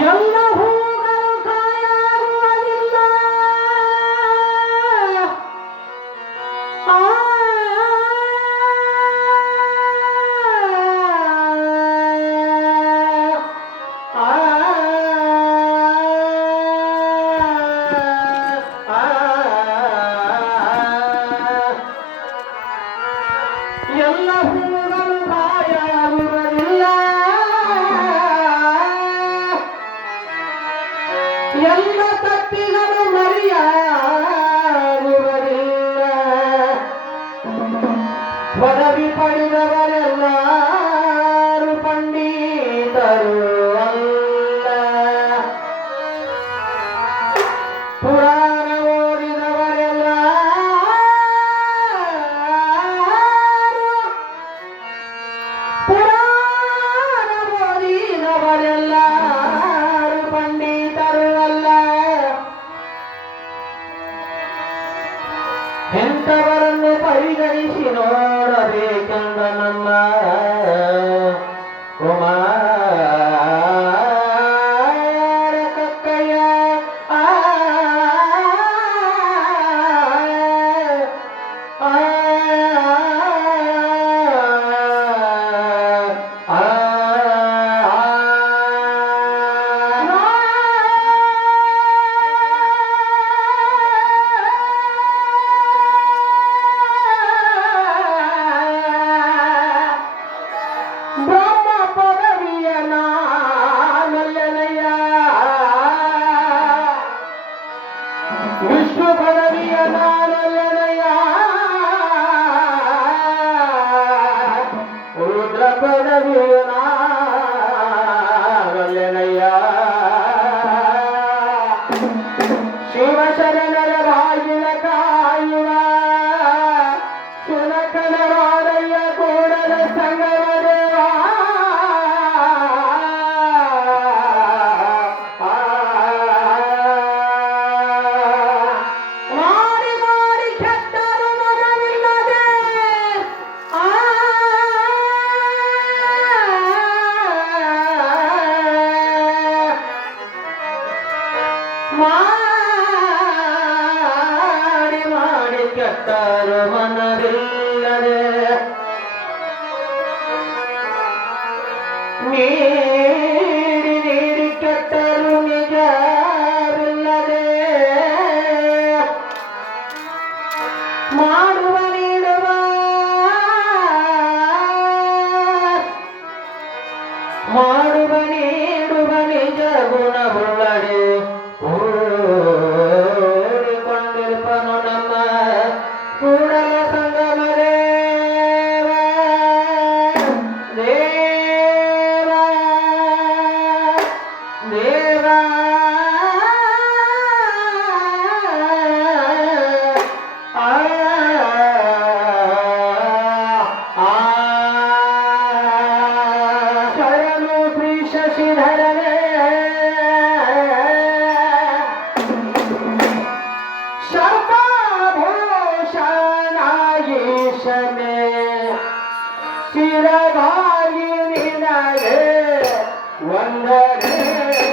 ಎಲ್ಲ ಹೂಗಳು ಕಾಯಾಗುವುದಿಲ್ಲ. ಆ ಎಲ್ಲ ಹೂಗಳು ಕಾಯಾಗುವುದಿಲ್ಲ. ಎಲ್ಲ ತಪ್ಪಿಗಳು ಮರೆಯಾಗುವುದಿಲ್ಲ. ಪದವಿ ಪಡೆದವರೆಲ್ಲರೂ ಪಂಡಿತರು ಅಲ್ಲ. ಪುರಾಣ ಓದಿದವರೆಲ್ಲರೂ ಪಂಡಿತರು ಅಲ್ಲ. ಎಂಥವರನ್ನು ಪರಿಗಣಿಸಿ ನೋಡಬೇಕೆಂದ ನಮ್ಮ ಕುಮಾರ ಕಕ್ಕಯ್ಯ. ಬ್ರಹ್ಮ ಪದವಿಯ ನಾನಲ್ಲನಯ್ಯ, ವಿಷ್ಣು ಪದವಿಯ ನಾನಲ್ಲನಯ್ಯ, ರುದ್ರ ಪದವಿಯ ನಾನಲ್ಲನಯ್ಯ. ಶಿವಶರಣರ ಬಾಗಿಲ ಕಾಯುವ ಸುನಕನ ವಾರಯ್ಯ ಕೂಡಲ ಸಂಗಮ ದೇವ. ಮಾಡಿ ಮಾಡಿ ಕೆಟ್ಟರು ಮನವಿಲ್ಲದೆ ಮಾಡಿ ಮಾಡಿ ಕೆಟ್ಟರು ಮನವಿಲ್ಲದೆ ನೀಡಿ ನೀಡಿ ಕೆಟ್ಟರು ನಿಜವಿಲ್ಲದೆ. ಮಾಡುವ ನೀಡುವ ಮಾಡುವ ನೀಡುವ ನಿಜ ಗುಣವುಳ್ಳಡೆ ಓಡಿಕೊಂಡಿರ್ಪನು ನಮ್ಮ ಕೂಡಲ ಸಂಗಮ ದೇವ. ದೇವ ದೇವ ಶರಣು ಶ್ರೀ ಶಶಿಧರನೇ ಸರ್ವಭೂಷಣಾಯೀಶನೇ ಶಿರವಾಗಿ ನಿನಗೆ ವಂದನೆ.